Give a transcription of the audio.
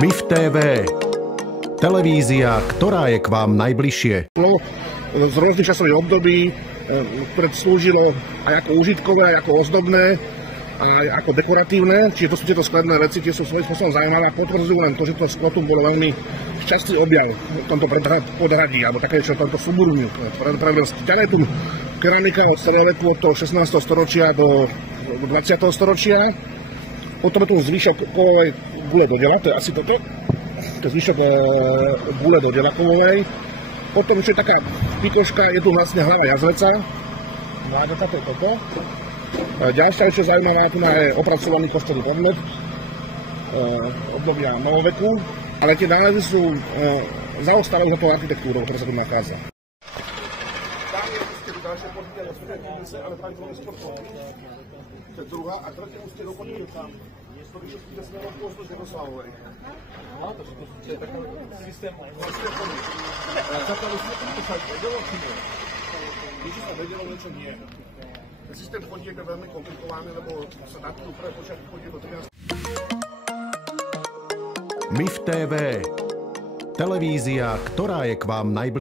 MIF TV. Televízia, ktorá je k vám najbližšie. Z rôznych časových období, ktoré slúžilo aj ako užitkové, aj ako ozdobné, aj ako dekoratívne. Čiže to sú tieto skladné veci, tie sú svojím spôsobom zaujímavé a potvrdzujú len to, že to sklo tu bolo veľmi častý objav v tomto podhradí, alebo také čo v tomto suburbiu. Ďalej tu keramika od stredoveku od toho 16. storočia do 20. storočia. Potom je tu zvyšok kovovej gule do dela, to je asi toto. To je zvyšok gule do dela kovovej. Potom, čo je taká pikoška, je tu vlastne hlava jazveca. Mláďata, to je toto. Ďalšia, čo je zaujímavá, tu je opracovaný kosterný podmet obdobia novoveku, ale tie nálezy sú zaostávajú za tou architektúrou, ktorá sa tu nachádza. Tam je ďalšie podmienky o svetej knižnice, ale pravdepodobne skôr to. To je druhá a tretia už ste doplnili tam. To vyšetky sa smerom pozdĺž Jaroslavovej. No, to je taký systém vlastne podmienky. Základný systém, to sa vedelo, či nie? Niečo sa vedelo, niečo nie. Ten systém chodieb je veľmi komplikovaný, lebo sa datujú prvé počiatky chodieb do 13. MIF TV. Televízia, ktorá je k vám najbližšie.